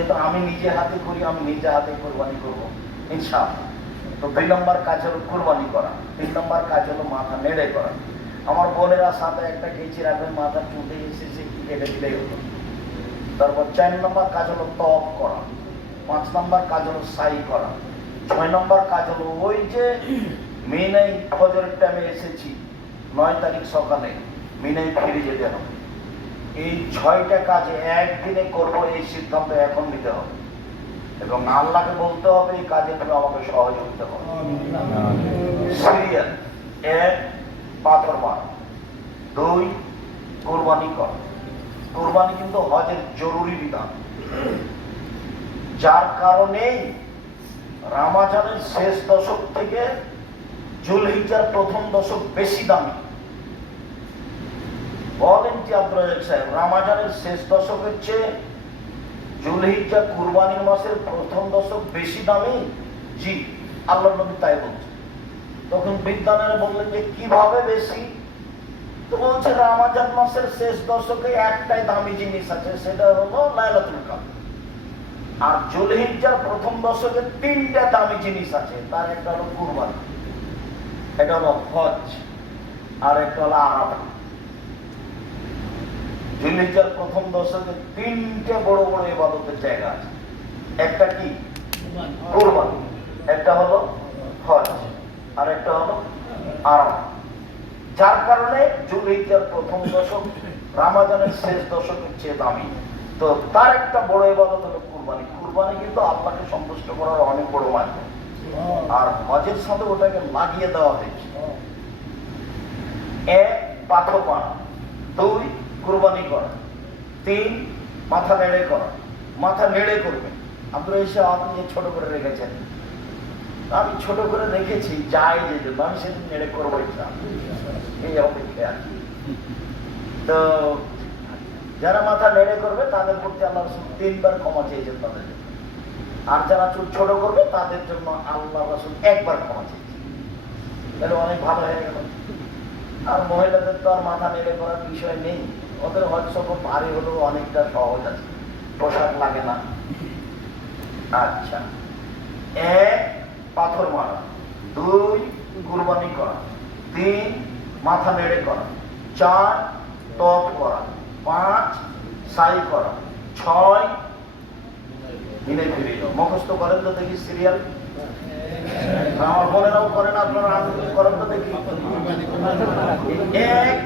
যেহেতু আমি নিজে হাতে করি, আমি নিজে হাতে কোরবানি করবো ইনশাআল্লাহ। তো 2 নম্বর কাজ হলো কোরবানি করা, 3 নম্বর কাজ হলো মাথা নেড়ে করা। আমার বোনেরা সাথে একটা কেচি রাখবেন, মাথা চুটে এসেছে কি কেটে দিলেই হতো। তারপর 4 নম্বর কাজ হলো তওয়াফ করা, 5 নম্বর কাজ হলো সাই করা, 6 নম্বর কাজ হলো ওই যে মিনায় ফজরের টাইমে এসেছি 9 তারিখ সকালে মিনায় ফিরে যেতে হবে। এই 6টা কাজে একদিনে করবো এই সিদ্ধান্ত এখন নিতে হবে এবং আল্লাহকে বলতে হবে এই কাজে তুমি আমাকে সহযোগিতা করো। সিরিয়াল 1 পাথর মারা, 2 কোরবানি করা। কোরবানি কিন্তু হজের জরুরি বিধান, যার কারণেই রমজানের শেষ দশক থেকে যুলহিজ্জার প্রথম দশক বেশি দামি। বলেন কি আব্দুল রাজ্জাক সাহেব, রমজানের শেষ দশকের চেয়ে যুলহিজ্জা কুরবানির মাসের প্রথম দশক বেশি দামি? জি, আল্লাহর নবী তাই বলছে। তখন বিদ্বানেরা বললেন যে কিভাবে বেশি? তো বলছে রমজান মাসের শেষ দশকে একটাই দামি জিনিস আছে, সেটা হলো লাইলাতুল কদর। আর যুলহিজ্জার প্রথম দশকে 3টা দামি জিনিস আছে, তার একটা হলো কুরবানি, এটা হলো হজ, আর একটা হলো আরাফা। যুলহিজ্জার প্রথম দশকে 3টে বড় বড় ইবাদতের জায়গা আছে। একটা কি? কুরবানি, একটা হলো হজ, আর একটা হলো আরাফা। যার কারণে যুলহিজ্জার প্রথম দশক রমজানের শেষ দশকের চেয়ে দামি। তো তার একটা বড় ইবাদত হলো কুরবানি। কুরবানি কিন্তু আল্লাহকে সন্তুষ্ট করার অনেক বড় মাধ্যম, আর হজের সাথে ওটাকে লাগিয়ে দেওয়া হয়েছে। 1 পাথর মারা, 2 কুরবানি করা, 3 মাথা নেড়ে করা। মাথা নেড়ে করবেন। আব্দুল রাজ্জাক আপনি যে ছোট করে রেখেছেন, আমি ছোট করে রেখেছি, যাই যে আমি সেদিন নেড়ে করবো এই অপেক্ষা আর কি। তো যারা মাথা নেড়ে করবে তাদের প্রতি আল্লাহ রাসূল 3 বার ক্ষমা চেয়েছেন তাদের জন্য, আর যারা চুল ছোট করবে তাদের জন্য আল্লাহ রাসূল 1 বার ক্ষমা চেয়েছেন। তাহলে অনেক ভালো হয়ে গেল। আর মহিলাদের তো আর মাথা নেড়ে করার বিষয় নেই, ওদের হজ সফর ভারী হলেও অনেকটা সহজ আছে, পোশাক লাগে না। আচ্ছা, 1 পাথর মারা, 2 কুরবানি করা, 3 মাথা নেড়ে করা, 4 তওয়াফ করা, 5 সাই করা, 6 মিনে ফিরে যাও। মুখস্থ করেন তো দেখি সিরিয়াল। আমার বোনেরাও করেন, আপনারা করেন তো দেখি। 1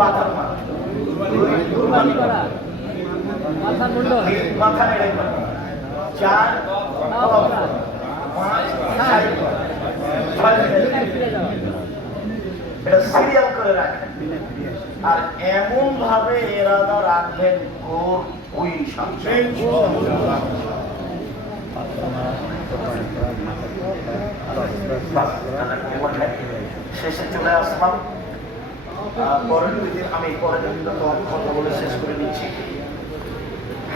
পাথর মারা, 2 কুরবানি করা, 3 মাথা নেড়ে করা, 4 তওয়াফ করা, 5 সাই করা, 6 মিনে ফিরে যাও। এটা সিরিয়াল করে রাখেন, আর এমন ভাবে ইরাদা রাখবেন ওই শেষে চলে আসলাম। পরের দিন আমি পরের দিন কথা বলে শেষ করে নিচ্ছি।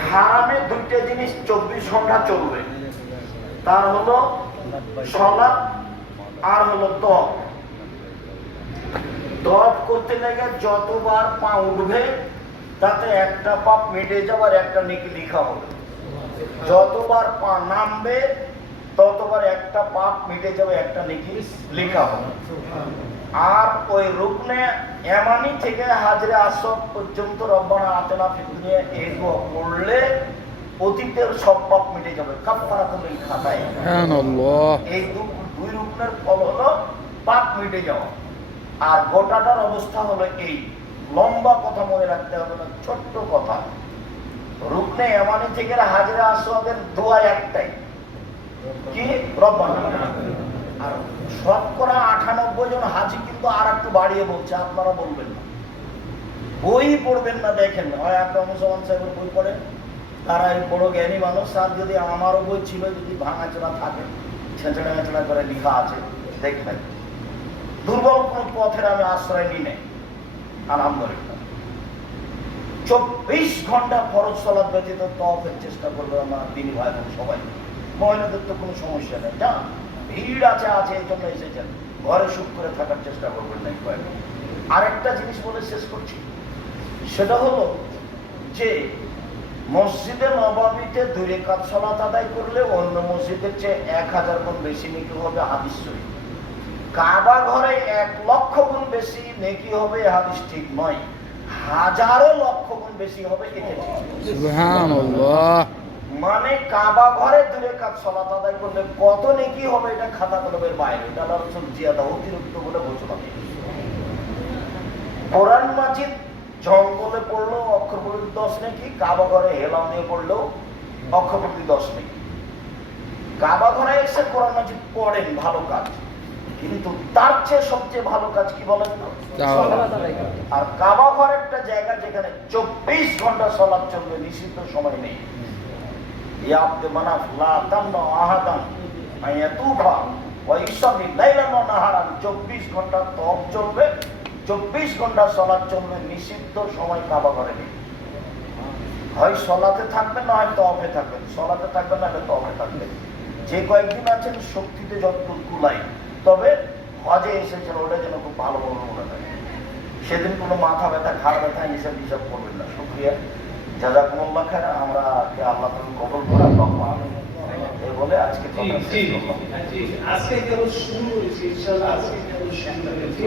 হারামে 2টা জিনিস 24 ঘন্টা চলবে, তার হলো সালাত আর হলো তওয়াফ। তওয়াফ করতে লেগে যতবার পা উঠবে তাতে একটা পাপ মিটে যাবার একটা নেকি লেখা হবে, যতবার পা নামবে ততবার একটা পাপ মিটে যাবে, একটা নেকি লেখা হবে। আর ওই রুকনে ইয়ামানি থেকে হাজরে আসওয়াদ পর্যন্ত রব্বানা আতিনা ফিদ দুনিয়া এই দোয়া পড়লে অতীতের সব পাপ মিটে যাবে, কাফারাতুল খাতায়। সুবহানাল্লাহ। এই 2 রুকনের ফল হলো পাপ মিটে যাওয়া। আর গোটাটার অবস্থা হলো এই, লম্বা কথা মনে রাখতে হবে না, ছোট্ট কথা। রুকনে ইয়ামানি থেকে হাজরে আসওয়াদের দোয়া একটাই, কি? রব্বানা। আর শতকরা 98 জন হাজি কিন্তু আর একটু বাড়িয়ে বলছে, আপনারা বলবেন না, বই পড়বেন না। দেখেন, হয় আকরাম মুসলমান সাহেবের বই পড়েন, তারা এই বড় জ্ঞানী মানুষ। আর যদি আমারও বই ছিল, যদি ভাঙাচোরা থাকে, ছেঁচড়া মেঁচড়া করে লেখা আছে, দেখবেন। দুর্বল কোন পথের আমি আশ্রয় নিই নাই, আলহামদুলিল্লাহ। 24 ঘন্টা ফরজ সালাত ব্যতীত তওয়াফের চেষ্টা করবে আমার দিনী ভাই বোন সবাই। মহিলাদের তো কোনো সমস্যা নেই, যা ভিড় আছে এই জন্য এসেছেন, ঘরে সুখ করে থাকার চেষ্টা করবেন না। আরেকটা জিনিস বলে শেষ করছি, সেটা হলো যে মসজিদে নববীতে 2 রাকাত সালাত আদায় করলে অন্য মসজিদের চেয়ে 1000 গুণ বেশি নেকি হবে, হাদিস সহিহ। কাবা ঘরে 1 লক্ষ গুণ বেশি নেকি হবে, হাদিস ঠিক নয়। হাজারো লক্ষ গুণ বেশি হবে, এটা ঠিক। সুবহানাল্লাহ। মানে কাবা ঘরে 2 রাকাত সালাত আদায় করলে কত নেকি হবে, এটা খাতা কলমের বাইরে, এটা আল্লাহর রাসূল জিয়াদা অতিরিক্ত বলে ঘোষণা দিয়েছেন। কোরআন মাজিদ জঙ্গলে পড়লেও অক্ষরপ্রতি 10 নেকি, কাবা ঘরে হেলাম দিয়ে পড়লেও অক্ষরপ্রতি 10 নেকি। কাবা ঘরে এসে কোরআন মাজিদ পড়েন, ভালো কাজ, কিন্তু তার চেয়ে সবচেয়ে ভালো কাজ কি বলেন তো? আর কাবা ঘর একটা জায়গা যেখানে 24 ঘন্টা সালাত চলবে, নিষিদ্ধ সময় নেই। ইয়াবদে মানাফ লা তামনা আহাদান আয়াতুবা ওয়া ইসাল্লি লাইলান ওয়া নাহারান, 24 ঘন্টা তওয়াফ চলবে, 24 ঘন্টা সালাত চলবে, নিষিদ্ধ সময় কাবা ঘরে নেই। হয় সালাতে থাকবেন, না হয় তওয়াফে থাকবেন। সালাতে থাকবেন না হলে তওয়াফে থাকবেন। যে কয়েকদিন আছেন শক্তিতে যতটুকু কুলাই, তবে হজে এসেছেন ওটা যেন খুব ভালো মনে থাকে। সেদিন কোনো মাথা ব্যথা, ঘাড় ব্যথা হিসাব করবেন না। শুকরিয়া, জাযাকুমুল্লাহ খাইর। আমরা আল্লাহ তাআলা কবুল করে এই বলে আজকে আজকে কেবল শুরু হয়েছে, ইনশাআল্লাহ আজকে কেবল শুরু হয়েছে।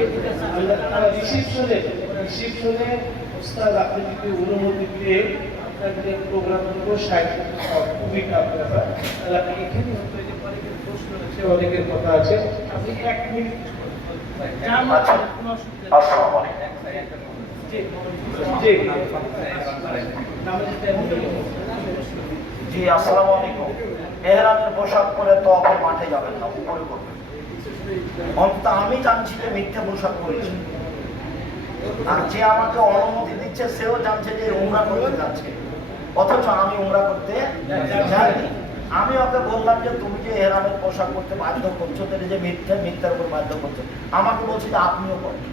আমরা রিসিপশনে উস্তাদ আপনি যদি অনুমতি দিয়ে আপনাদের প্রোগ্রামগুলো সাহিত্য খুবই কাপ ব্যাপার, তাহলে আপনি এখানে হয়তো যে অনেকের প্রশ্ন আছে, অনেকের কথা আছে, আপনি 1 মিনিট আসসালামু আলাইকুম। জি, আসসালামু আলাইকুম। এহরামের পোশাক পরে তওয়াফের মাঠে যাবেন না, উপরে করবেন। অন্তত আমি জানছি যে মিথ্যা পোশাক পরেছি, আর যে আমাকে অনুমতি দিচ্ছে সেও জানছে যে উমরা করতে যাচ্ছে, অথচ আমি উমরা করতে যাইনি। আমি ওকে বললাম যে তুমি যে এহরামের পোশাক করতে বাধ্য করছো, তাহলে যে মিথ্যার উপর বাধ্য করছো, আমাকে বলছে যে আপনিও করেন।